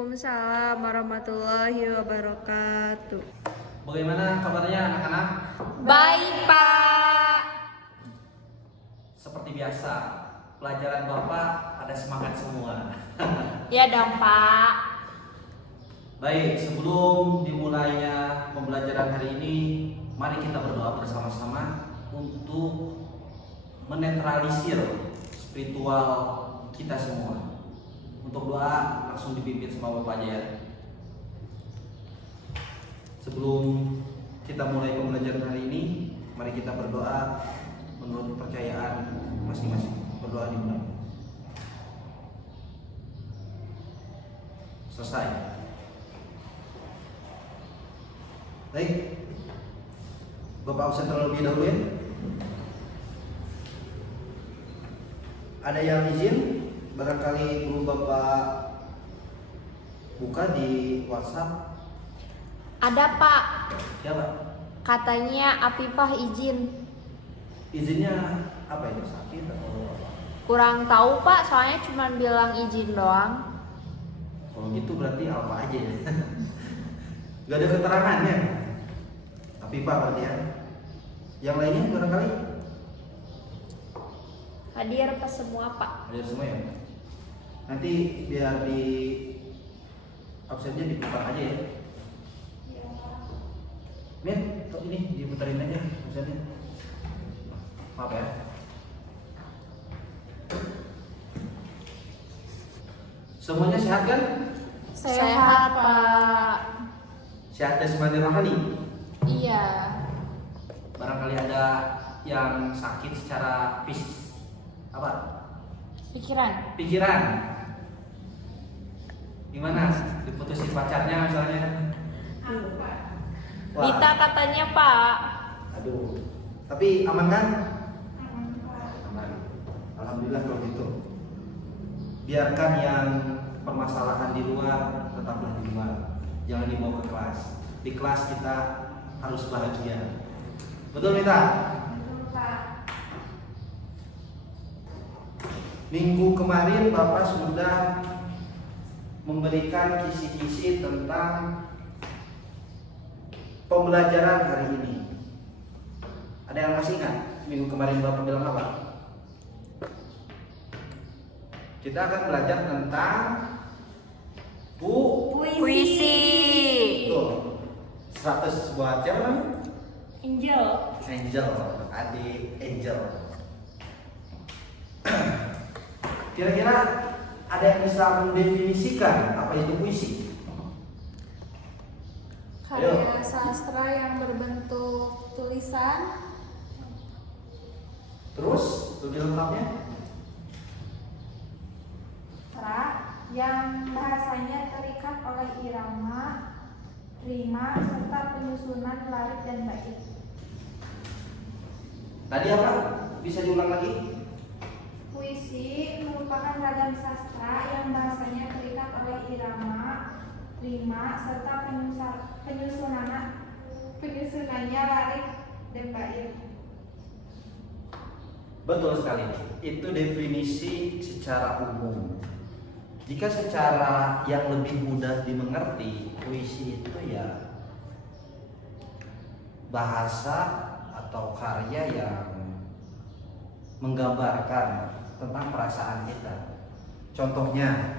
Waalaikumsalam warahmatullahi wabarakatuh. Bagaimana kabarnya anak-anak? Baik, Pak. Seperti biasa, pelajaran Bapak ada semangat semua. Ya dong, Pak. Baik, sebelum dimulainya pembelajaran hari ini, mari kita berdoa bersama-sama untuk menetralisir spiritual kita semua. Untuk doa langsung dipimpin sama Bapak aja ya. Sebelum kita mulai pembelajaran hari ini, mari kita berdoa menurut kepercayaan masing-masing. Berdoa dimulai. Selesai. Baik. Bapak absen terlebih dahulu ya. Ada yang izin? Barangkali perlu Bapak buka di WhatsApp. Ada, Pak. Siapa? Katanya Afifah izin. Izinnya apa itu? Sakit atau apa? Kurang tahu, Pak. Soalnya cuma bilang izin doang. Kalau gitu berarti apa aja ya? Gak ada keterangannya. Afifah berarti ya. Yang lainnya barangkali? Hadir pas semua, Pak. Hadir semua ya. Nanti biar di absennya diputar aja ya. Min, ini diputarin aja absennya. Maaf ya. Semuanya sehat kan? Sehat, Pak. Sehat jasmani rohani. Iya. Barangkali ada yang sakit secara apa? Pikiran. Gimana? Diputusin pacarnya misalnya? Wah. Nita katanya, Pak. Aduh. Tapi aman kan? Aman. Alhamdulillah kalau gitu. Biarkan yang permasalahan di luar tetaplah di luar. Jangan dibawa ke kelas. Di kelas kita harus bahagia. Betul, Nita? Betul, Pak. Minggu kemarin Bapak sudah memberikan kisi-kisi tentang pembelajaran hari ini. Ada yang masih ingat minggu kemarin Bapak bilang apa? Kita akan belajar tentang Puisi. Betul. 100 buat siapa namanya? Angel. Angel, adik Angel. Kira-kira ada yang bisa mendefinisikan apa itu puisi? Karya sastra yang berbentuk tulisan. Terus lebih lengkapnya? Sastra yang bahasanya terikat oleh irama, rima, serta penyusunan larik dan bait. Tadi apa? Bisa diulang lagi? Puisi merupakan ragam sastra yang bahasanya terikat oleh irama, rima, serta penyusunannya larik dan bait. Betul sekali. Itu definisi secara umum. Jika secara yang lebih mudah dimengerti, puisi itu ya bahasa atau karya yang menggambarkan tentang perasaan kita. Contohnya,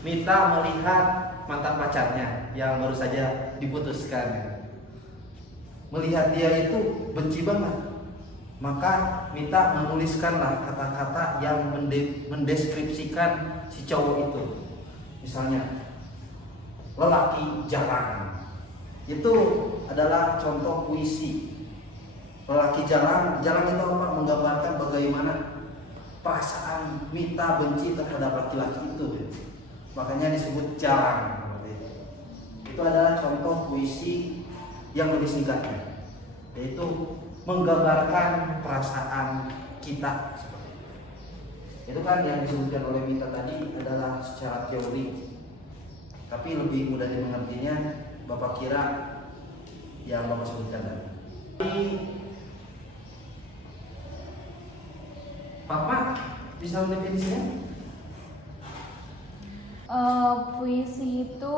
Mita melihat mantan pacarnya yang baru saja diputuskan. Melihat dia itu benci banget. Maka Mita menuliskanlah kata-kata yang mendeskripsikan si cowok itu. Misalnya, lelaki jarang. Itu adalah contoh puisi. Lelaki jarang itu apa? Menggambarkan bagaimana perasaan Mita benci terhadap laki-laki itu. Makanya disebut jarang. Itu adalah contoh puisi yang lebih singkatnya, yaitu menggambarkan perasaan kita. Itu kan yang disebutkan oleh Mita tadi adalah secara teori, tapi lebih mudah dimengertinya Bapak kira yang Bapak sebutkan tadi. Bapak bisa mendefinisinya? Puisi itu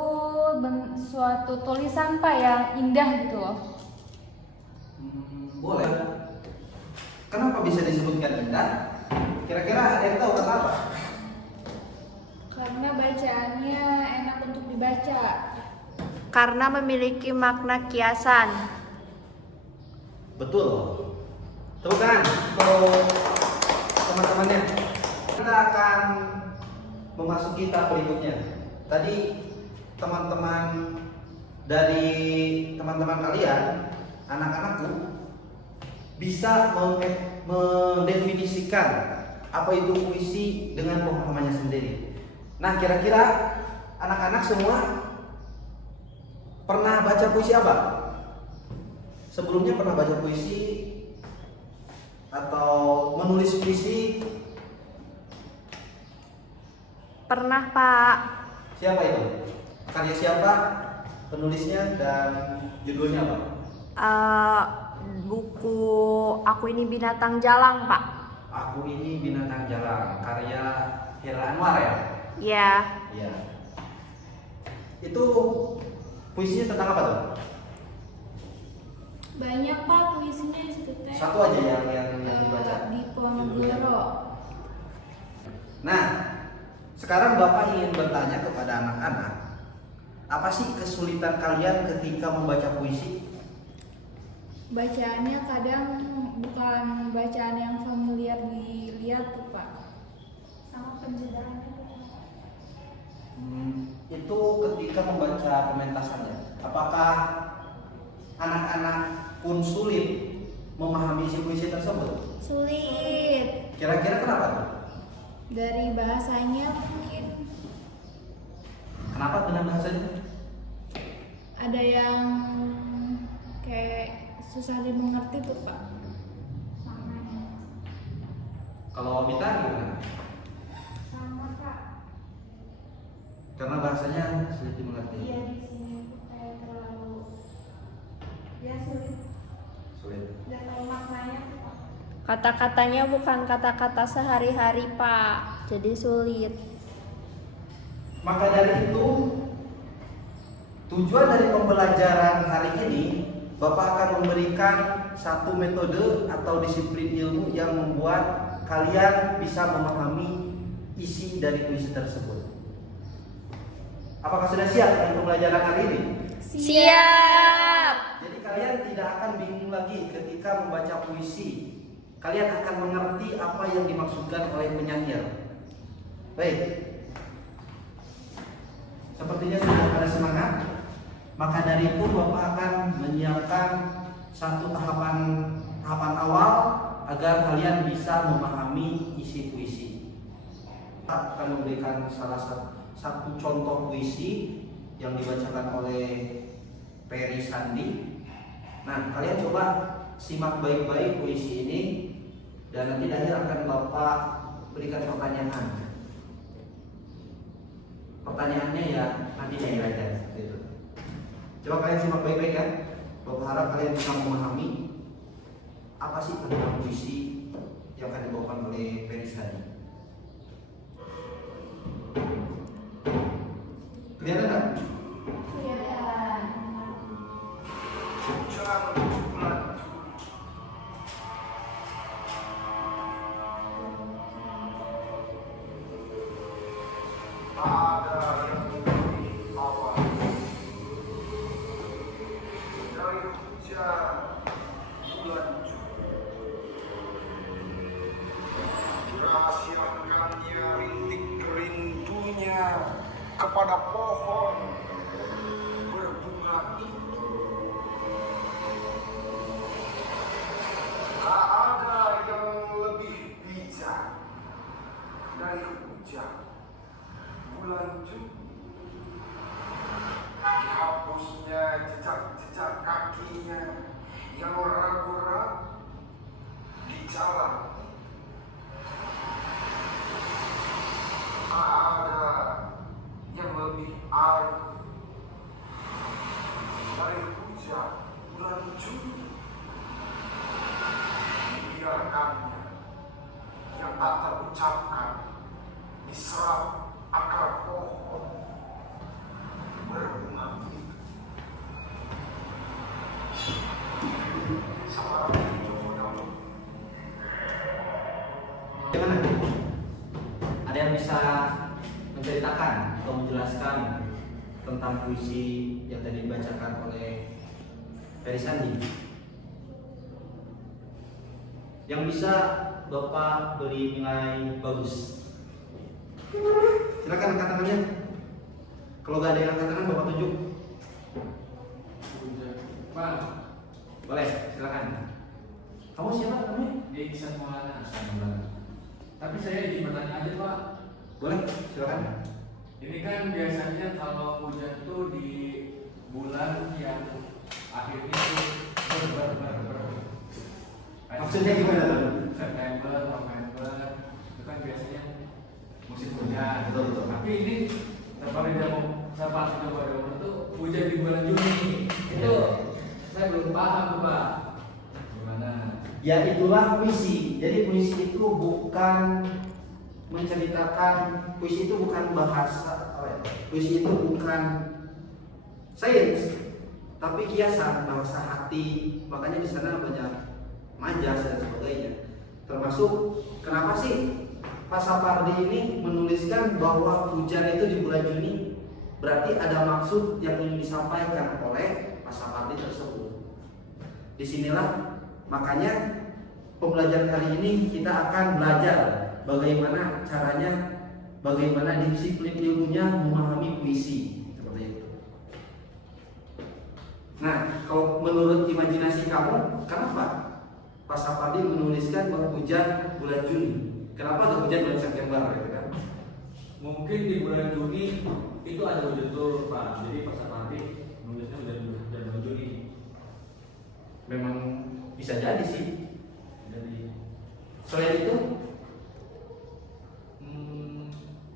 suatu tulisan Pak yang indah gitu loh. Boleh. Kenapa bisa disebutkan indah? Kira-kira ada yang tahu kenapa? Karena bacaannya enak untuk dibaca. Karena memiliki makna kiasan. Betul. Tepuk tangan untuk teman-temannya. Kita akan memasuki tahap berikutnya. Tadi teman-teman dari teman-teman kalian, anak-anakku, bisa mendefinisikan apa itu puisi dengan pemahamannya sendiri. Nah, kira-kira anak-anak semua pernah baca puisi apa? Sebelumnya pernah baca puisi atau menulis puisi? Pernah, Pak. Siapa itu? Karya siapa? Penulisnya dan judulnya apa? Buku Aku Ini Binatang Jalang, Pak. Aku Ini Binatang Jalang, karya Hera Anwar ya? Ya, Iya. Itu puisinya tentang apa tuh? Banyak Pak puisinya di situ teh. Satu aja yang dibaca. Di Ponegoro. Nah, sekarang Bapak ingin bertanya kepada anak-anak, apa sih kesulitan kalian ketika membaca puisi? Bacaannya kadang bukan bacaan yang familiar dilihat tuh Pak. Sama penjelasannya. Itu ketika membaca pementasannya, apakah anak-anak pun sulit memahami isi puisi tersebut? Sulit. Kira-kira kenapa tuh? Dari bahasanya mungkin Kenapa dengan bahasanya? ada yang kayak susah dimengerti tuh Pak. Kalau Mita gimana? Sama Kak. Karena bahasanya sulit dimengerti. Iya di sini kayak terlalu ya sulit Sulit. dan tahu maknanya tuh Pak. kata-katanya bukan kata-kata sehari-hari, Pak. Jadi sulit. Maka dari itu, tujuan dari pembelajaran hari ini, Bapak akan memberikan satu metode atau disiplin ilmu yang membuat kalian bisa memahami isi dari puisi tersebut. Apakah sudah siap dengan pembelajaran hari ini? Siap. Jadi kalian tidak akan bingung lagi ketika membaca puisi. Kalian akan mengerti apa yang dimaksudkan oleh penyair. Baik. Sepertinya sudah pada semangat. Maka dari itu Bapak akan menyiapkan satu tahapan awal agar kalian bisa memahami isi puisi. Kita akan memberikan salah satu contoh puisi yang dibacakan oleh Peri Sandi. Nah, kalian coba simak baik-baik puisi ini dan nanti di akhir akan Bapak berikan pertanyaan. Pertanyaannya ya nanti saya aja seperti itu. Coba kalian simak baik-baik ya. Bapak harap kalian bisa memahami apa sih tentang puisi yang akan dibawakan oleh Peri Sandi. Kelihatan nggak? Rahasiakannya rintik rindunya kepada pohon berbunga itu. Tak ada yang lebih bijak dari hujan bulan Juni. Dihapusnya jejak-jejak kakinya yang ragu-ragu di jalan. Tak ada yang lebih arif dari hujan bulan Juni. Biarkannya yang tak terucapkan diserap akar pohon Gimana? Ada yang bisa menceritakan atau menjelaskan tentang puisi yang tadi dibacakan oleh Ferry Sandi? Yang bisa Bapak beri nilai bagus. Silakan angkat tangannya. Kalau nggak ada yang angkat tangan, Bapak tunjuk. Pak, Boleh, silakan. Kamu siapa namanya? Iksan Maulana Hasan. Tapi saya izin bertanya aja Pak. Boleh, silakan. Ini kan biasanya kalau hujan tuh di bulan yang akhirnya tuh Maksudnya gimana? September, November, itu kan biasanya musim hujan. Betul. Tapi ini seperti itu hujan di bulan Juni. Itu saya belum paham tuh Pak. Gimana? Ya itulah puisi. Jadi puisi itu bukan menceritakan, puisi itu bukan bahasa, puisi itu bukan sains, tapi kiasan, bahasa hati. Makanya di sana banyak majas dan sebagainya. Termasuk kenapa sih Pak Sapardi ini menuliskan bahwa hujan itu di bulan Juni? Berarti ada maksud yang ingin disampaikan oleh Pak Sapardi tersebut. Disinilah makanya pembelajaran hari ini kita akan belajar bagaimana caranya, bagaimana disiplin ilmunya memahami puisi seperti itu. Nah, kalau menurut imajinasi kamu, kenapa Pak Sapardi menuliskan bahwa hujan bulan Juni? Kenapa ada hujan bulan September gitu kan? Mungkin di bulan Juni itu ada hujan turun Pak. Jadi Pak Sapardi nulisnya bulan Juni. Memang bisa jadi sih. Jadi Selain itu,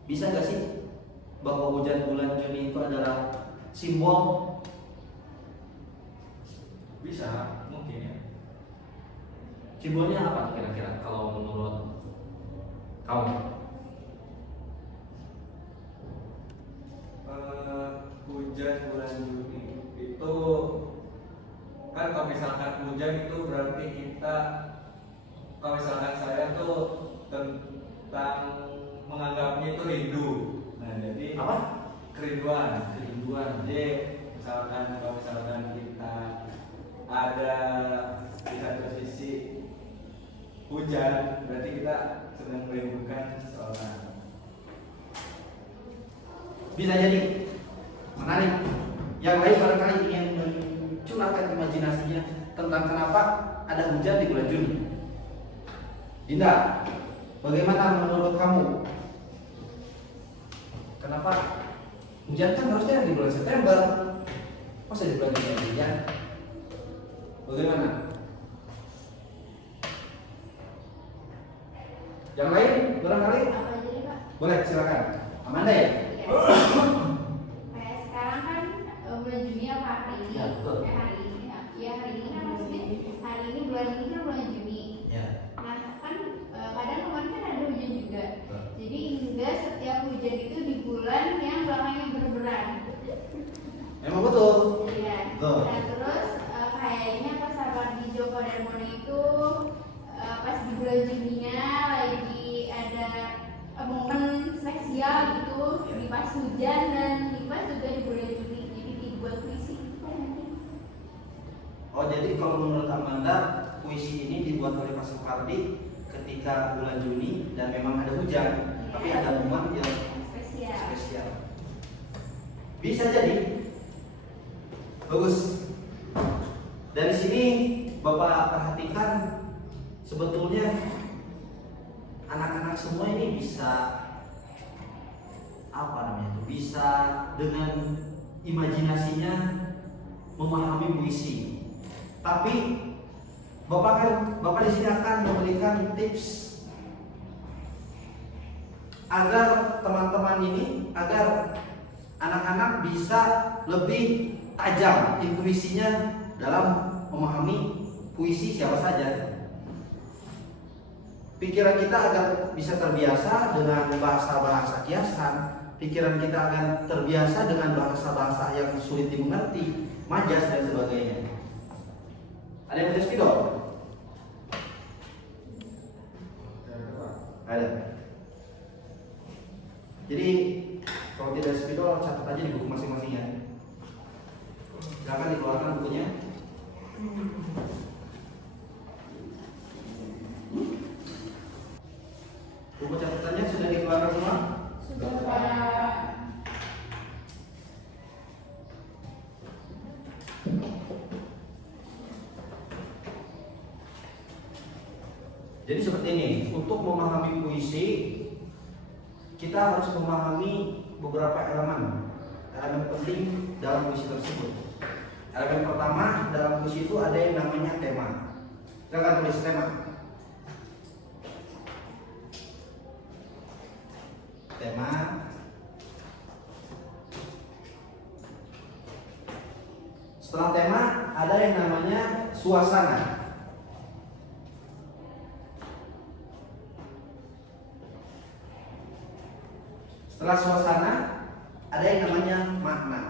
bisa gak sih bahwa hujan bulan Juni itu adalah simbol? bisa mungkin ya. Simbolnya apa kira-kira kalau menurut kamu? Hujan bulan Juni itu kan kalau misalkan hujan itu berarti kita, kalau misalkan saya tuh tentang menganggapnya itu rindu. Nah jadi Apa? kerinduan. Jadi kalau misalkan kita ada di satu sisi hujan, berarti kita sedang merindukan seseorang. Bisa jadi menarik. Yang lain barangkali ingin mencurahkan imajinasinya tentang kenapa ada hujan di bulan Juni. Dinda, bagaimana menurut kamu? Kenapa hujan kan harusnya di bulan September? Masa di bulan Juni hujan? Bagaimana? Yang lain barangkali? Apa aja deh Pak? Boleh, silakan. Amanda ya? Kayak sekarang kan bulan Juni apa hari ini? Ya, betul. Hari ini, ya hari ini kan maksudnya hari ini bulan Juni. Ya. Nah kan kadang kemarin kan ada hujan juga. Jadi hingga setiap hujan itu di bulan yang belakangnya berberan. Memang betul. Iya. Betul. Nah terus kayaknya pas Sapardi Djoko Damono itu pas di bulan Juninya lagi ada momen spesial gitu di pas hujan dan di pas juga di bulan Juni, jadi dibuat puisi itu kan nanti. Oh jadi kalau menurut Amanda puisi ini dibuat oleh Pak Sapardi ketika bulan Juni dan memang ada hujan, tapi ada momen yang Spesial. spesial. Bisa jadi. Bagus. Dari sini Bapak perhatikan sebetulnya anak-anak semua ini bisa apa namanya itu? Bisa dengan imajinasinya memahami puisi. Tapi Bapak di sini akan memberikan tips agar teman-teman ini, agar anak-anak bisa lebih tajam intuisinya dalam memahami puisi siapa saja. Pikiran kita agar bisa terbiasa dengan bahasa-bahasa kiasan, pikiran kita akan terbiasa dengan bahasa-bahasa yang sulit dimengerti, majas dan sebagainya. Ada yang punya spidol? Ada. Jadi kalau tidak spidol catat aja di buku masing-masing ya. Silakan dikeluarkan bukunya. Buku catatannya sudah dikeluarkan semua? Sudah Pak. Jadi seperti ini, untuk memahami puisi kita harus memahami beberapa elemen penting dalam puisi tersebut. Elemen pertama dalam puisi itu ada yang namanya tema. Silakan tulis tema. Tema. Setelah tema ada yang namanya suasana. Setelah suasana ada yang namanya makna.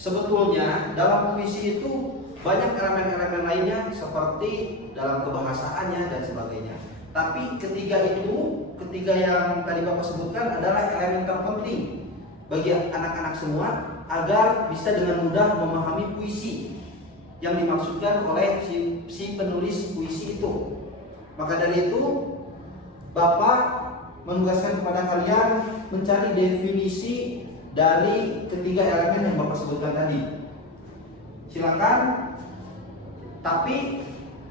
Sebetulnya dalam puisi itu banyak elemen-elemen lainnya seperti dalam kebahasaannya dan sebagainya. Tapi ketiga yang tadi Bapak sebutkan adalah elemen terpenting bagi anak-anak semua agar bisa dengan mudah memahami puisi yang dimaksudkan oleh si penulis puisi itu. Maka dari itu Bapak menugaskan kepada kalian mencari definisi dari ketiga elemen yang Bapak sebutkan tadi. Silakan. Tapi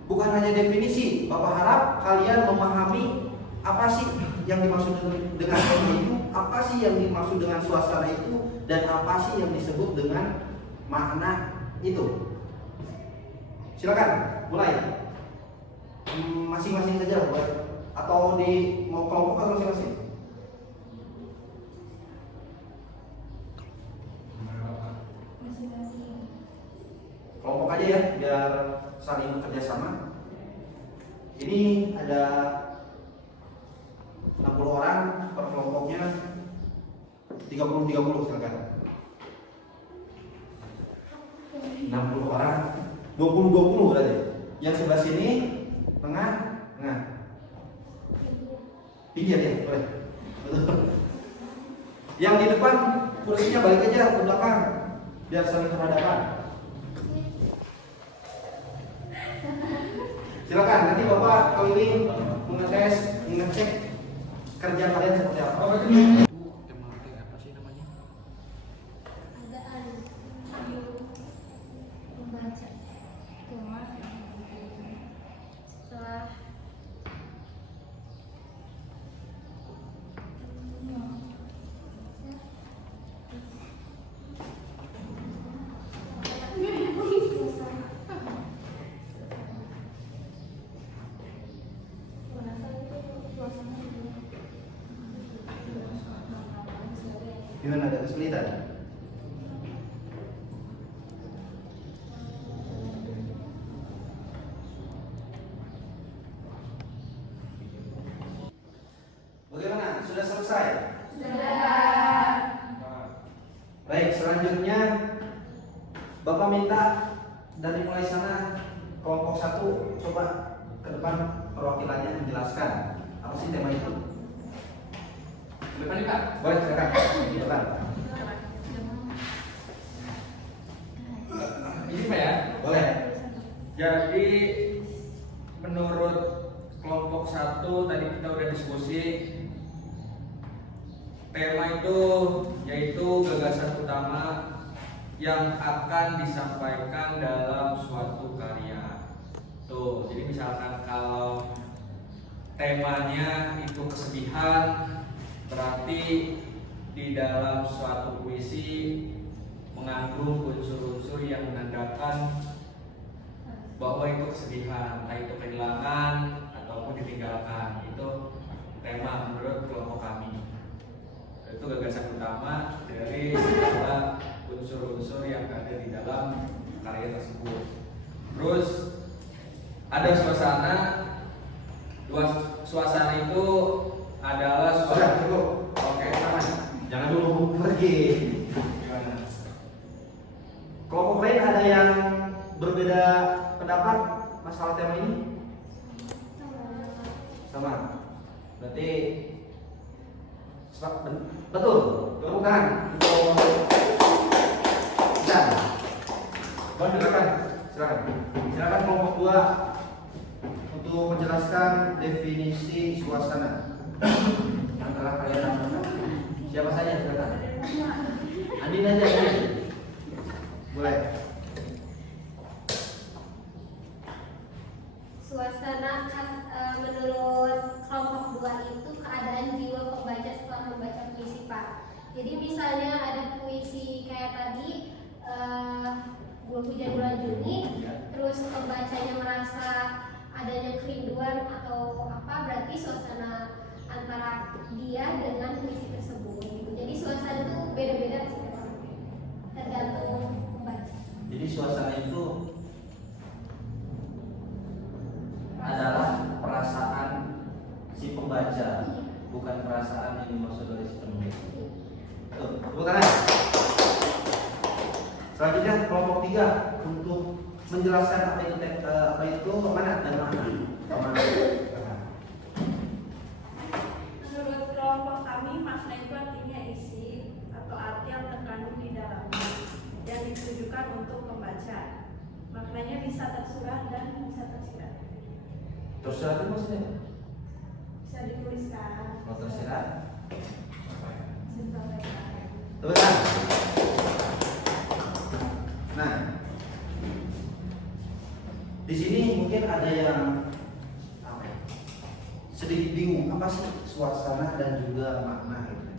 bukan hanya definisi, Bapak harap kalian memahami apa sih yang dimaksud dengan tema itu, apa sih yang dimaksud dengan suasana itu, dan apa sih yang disebut dengan makna itu. Silakan mulai. Masing-masing saja buat atau di mau kelompok atau masing-masing? Kelompok aja ya biar saling bekerja sama. Ini ada 60 orang per kelompoknya 30 silakan. 60 orang 20 berarti. Yang sebelah sini tengah. Pinggir ya, boleh. Yang di depan kursinya balik aja ke belakang biar saling berhadapan. Silakan nanti Bapak keliling mengetes, mengecek kerja kalian seperti apa. Apa sih namanya? Membaca tema setelah Gimana, ada kesulitan? Bagaimana? Sudah selesai? Baik, selanjutnya Bapak minta dari mulai sana kelompok 1 coba ke depan perwakilannya menjelaskan apa sih tema itu. Depan nih Pak. Boleh, silakan. Silakan. Ini Pak ya. Boleh. Jadi menurut kelompok 1 tadi kita udah diskusi, tema itu yaitu gagasan utama yang akan disampaikan dalam suatu karya. Tuh, jadi misalkan kalau temanya itu kesedihan, berarti di dalam suatu puisi mengandung unsur-unsur yang menandakan bahwa itu kesedihan, entah itu kehilangan ataupun ditinggalkan. Itu tema menurut kelompok kami. Itu gagasan utama dari segala unsur-unsur yang ada di dalam karya tersebut. Terus ada suasana. Suasana itu adalah suasana. Sudah, cukup. Oke. Jangan dulu. Oke. Kelompok lain ada yang berbeda pendapat masalah tema ini? Sama. Berarti betul. Tepuk tangan untuk dan. Silakan kelompok 2 untuk menjelaskan definisi suasana. Yang telah kalian lakukan. Siapa saja silakan. Andin aja. Boleh. Suasana menurut kelompok 2 itu keadaan jiwa pembaca setelah membaca puisi, Pak. Jadi misalnya ada puisi kayak tadi Hujan Bulan Juni, terus pembacanya merasa adanya kerinduan atau apa, berarti suasana antara dia dengan puisi tersebut. Jadi suasana itu beda-beda sih, Pak. Tergantung pembaca. Jadi suasana itu adalah perasaan si pembaca, bukan perasaan yang dimaksud oleh si penulis. Tuh, tepuk tangan. Selanjutnya kelompok 3 untuk menjelaskan apa itu mana dan mana. Menurut kelompok kami, makna itu artinya isi atau arti yang terkandung di dalamnya yang ditujukan untuk pembaca. Maknanya bisa tersurat dan bisa tersirat. Tersirat itu maksudnya? Bisa dituliskan. Kalau tersirat? Bisa disampaikan. Teman. Nah, di sini mungkin ada yang sedikit bingung apa sih suasana dan juga makna gitu.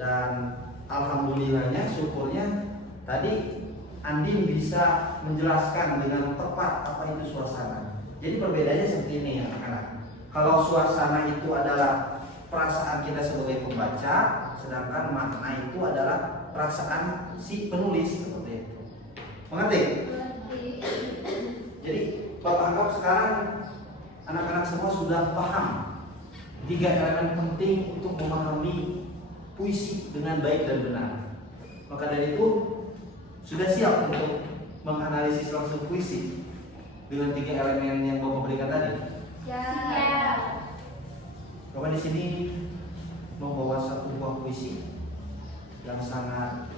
Dan alhamdulillahnya, syukurnya tadi Andin bisa menjelaskan dengan tepat apa itu suasana. Jadi perbedaannya seperti ini ya anak-anak. Kalau suasana itu adalah perasaan kita sebagai pembaca, sedangkan makna itu adalah perasaan si penulis seperti itu. Mengerti? Jadi Bapak anggap sekarang anak-anak semua sudah paham 3 elemen penting untuk memahami puisi dengan baik dan benar. Maka dari itu sudah siap untuk menganalisis langsung puisi dengan 3 elemen yang Bapak berikan tadi. Siap. Bapak di sini membawa satu buah puisi yang sangat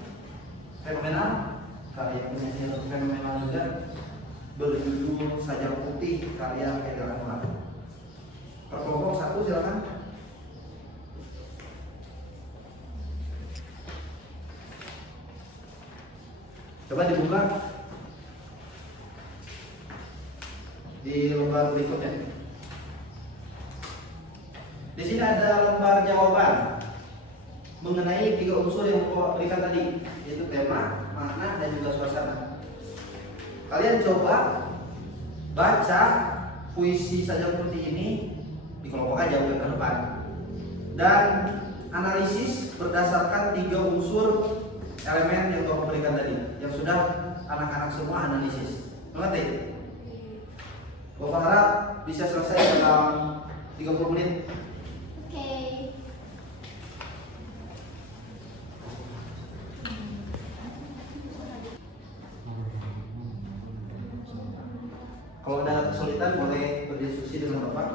fenomenal, karya penyanyi fenomenal juga, berjudul Sajar Putih karya Haidar Anwar. Kelompok 1 silakan. Coba dibuka di lembar berikutnya. Di sini ada lembar jawaban mengenai 3 unsur yang Bapak berikan tadi, yaitu tema, makna, dan juga suasana. Kalian coba baca puisi Sajar Putih ini di kelompok aja ke depan dan analisis berdasarkan 3 unsur elemen yang Bapak berikan tadi, yang sudah anak-anak semua analisis. Mengerti? Bapak harap bisa selesai dalam 30 menit. Oke. Kalau ada kesulitan boleh berdiskusi dengan Bapak.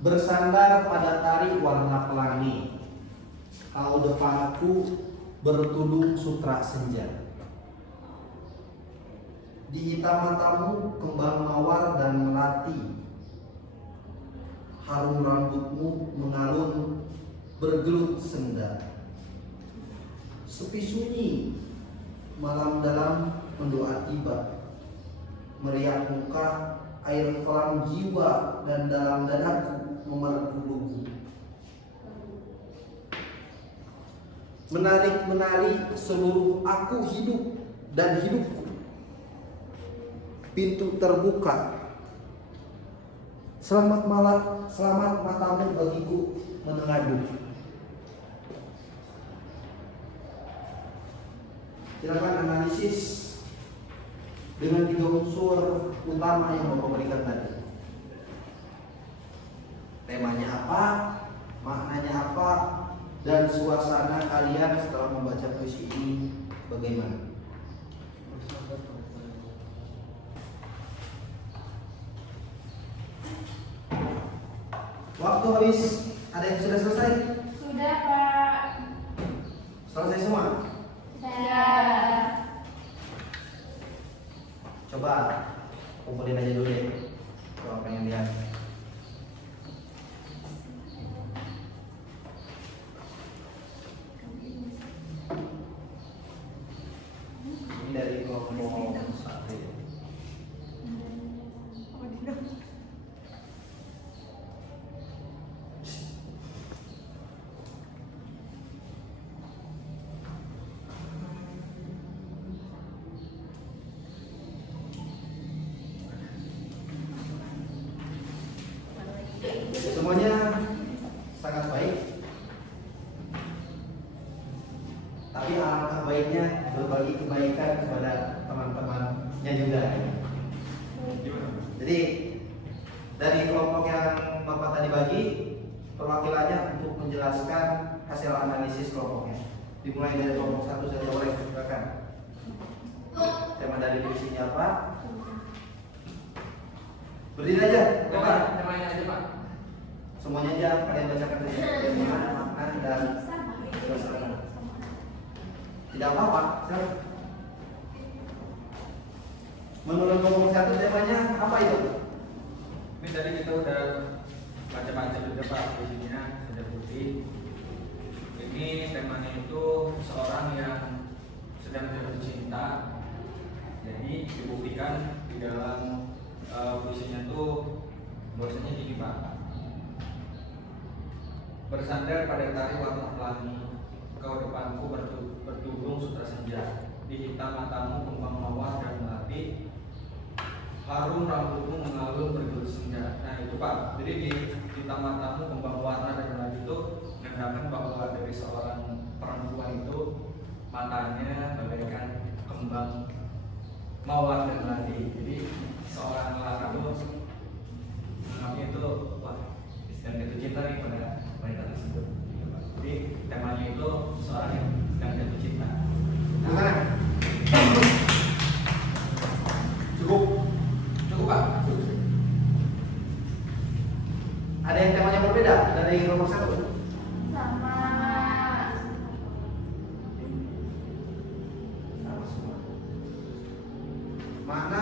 Bersandar pada tari warna pelangi, kau depanku bertudung sutra senja. Di hitam matamu kembang mawar dan melati, harum rambutmu mengalun bergelut senda. Sepi sunyi malam dalam mendoa tiba, meriah muka air kelam jiwa dan dalam dadaku memerluku. Menarik-menari seluruh aku hidup dan hidupku. Pintu terbuka. Selamat malam, selamat matamu bagiku menengadu. Silakan analisis dengan 3 unsur utama yang Bapak berikan tadi. Temanya apa? kalian setelah membaca puisi ini bagaimana? Waktu habis, ada yang sudah selesai? Sudah, Pak. Selesai semua? Sudah. Coba kumpulin aja dulu deh. Kalau pengen lihat. Ini dari kelompok 1. Semuanya sangat baik, tapi alangkah baiknya berbagi kebaikan kepada teman-temannya juga. Jadi dari kelompok yang Bapak tadi bagi, perwakilannya untuk menjelaskan hasil analisis kelompoknya. Dimulai dari kelompok 1 saja, boleh silakan. Tema dari puisinya apa? Berdiri aja, Bapak. Temanya aja Pak. Semuanya aja kalian bacakan saja bagaimana makna dan suasana. Tidak apa-apa, silakan. Menurut kelompok 1 temanya apa itu? Ini tadi kita udah baca-baca juga Pak puisinya, Saja Putih. Ini temanya itu seorang yang sedang jatuh cinta. Jadi dibuktikan di dalam puisinya tuh bahwasanya gini Pak. Bersandar pada tari warna pelangi, kau depanku berdurung sutra senja. Di hitam matamu kembang mawar dan melati, harum rambutmu mengalun bergelur senja. Nah itu Pak, jadi di hitam matamu kembang warna dan melati itu menandakan bahwa dari seorang perempuan itu matanya bagaikan kembang mawar dan melati. Jadi seorang lelaki itu menganggapnya itu wah sedang jatuh cinta nih pada wanita tersebut. Jadi temanya itu seorang yang sedang jatuh cinta. Gimana? Cukup? Cukup Pak. Ada yang temanya berbeda dari kelompok 1? Sama. Sama semua. Makna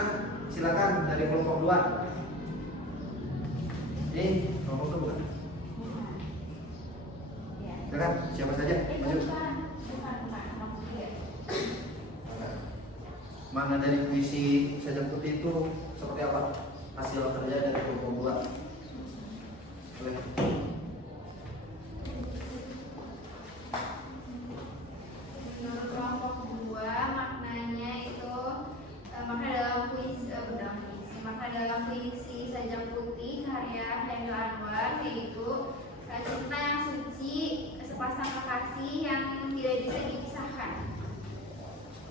silakan dari kelompok 2. Ini kelompok 2 bukan? Silakan, siapa saja? Maju. Makna dari puisi Saja Putih itu seperti apa? Hasil kerja dari kelompok 2. Boleh. Menurut kelompok 2 maknanya itu makna dalam puisi makna dalam puisi Saja Putih karya Hendra Anwar yaitu cinta yang suci, sepasang kekasih yang tidak bisa dipisahkan.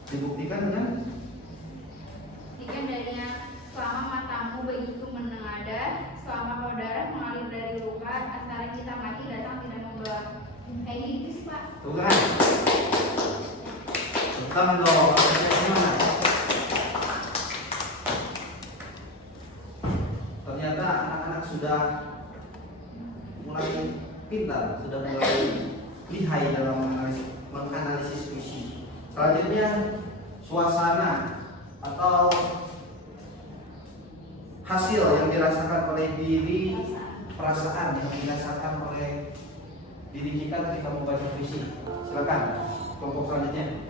Dibuktikan dengan Ikan darinya selama matamu bagiku menengadah, selama kau darah mengalir dari luka, antara kita mati datang tidak membawa. Kayak gitu sih Pak. tuh kan? Tangan dong, gimana? Ternyata anak-anak sudah mulai pintar, sudah mulai lihai dalam menganalisis puisi. Selanjutnya suasana atau hasil yang dirasakan oleh diri, perasaan yang dirasakan oleh diri kita ketika membaca puisi. Silakan kelompok selanjutnya.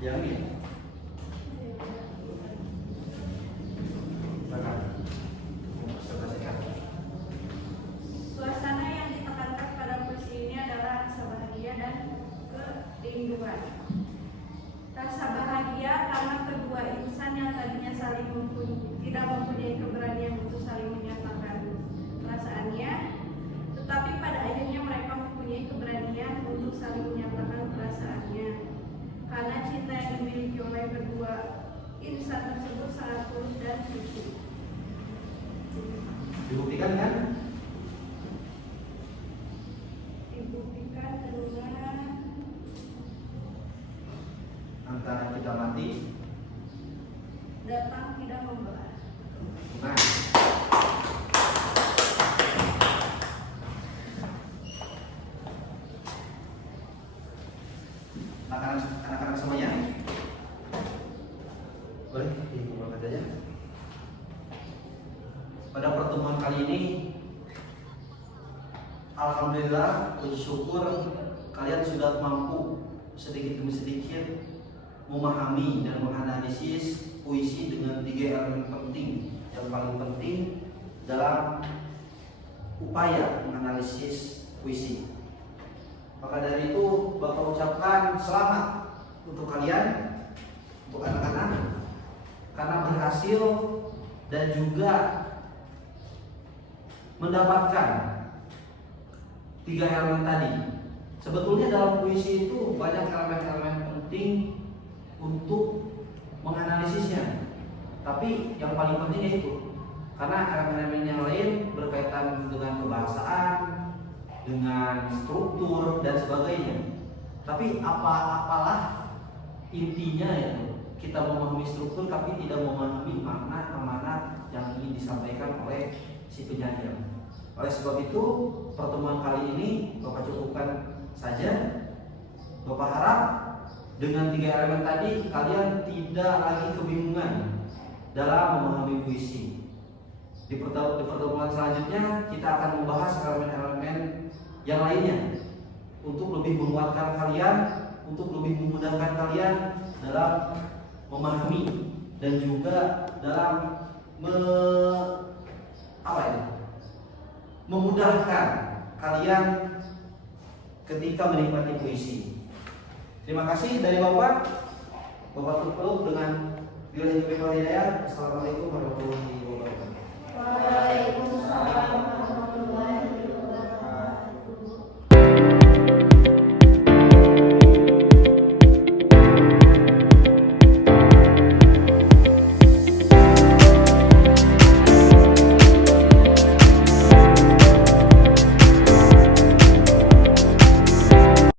Yang ini. Silakan. Observasikan. Suasana yang ditekankan pada puisi ini adalah rasa bahagia dan kerinduan. Rasa bahagia karena kedua insan yang tadinya tidak mempunyai keberanian untuk saling menyatakan perasaannya, tetapi pada akhirnya mereka mempunyai keberanian untuk saling menyatakan perasaannya. Karena cinta yang dimiliki oleh kedua insan tersebut sangat tulus dan suci. Dibuktikan kan? pertemuan kali ini, alhamdulillah, puji syukur kalian sudah mampu sedikit demi sedikit memahami dan menganalisis puisi dengan 3 elemen penting. Yang paling penting dalam upaya menganalisis puisi. Maka dari itu Bapak ucapkan selamat untuk kalian, untuk anak-anak, karena berhasil dan juga mendapatkan 3 elemen tadi. Sebetulnya dalam puisi itu banyak elemen-elemen penting untuk menganalisisnya. Tapi yang paling penting yaitu karena elemen-elemen yang lain berkaitan dengan kebahasaan, dengan struktur dan sebagainya. Tapi apalah intinya itu kita memahami struktur tapi tidak memahami makna amanat yang ingin disampaikan oleh si penyair. Oleh sebab itu pertemuan kali ini Bapak cukupkan saja. Bapak harap dengan 3 elemen tadi kalian tidak lagi kebingungan dalam memahami puisi. Di pertemuan selanjutnya kita akan membahas elemen-elemen yang lainnya untuk lebih menguatkan kalian, untuk lebih memudahkan kalian dalam memahami dan juga dalam memudahkan kalian ketika menikmati puisi. Terima kasih dari Bapak tutup dengan bila hidayah. Assalamualaikum warahmatullahi wabarakatuh.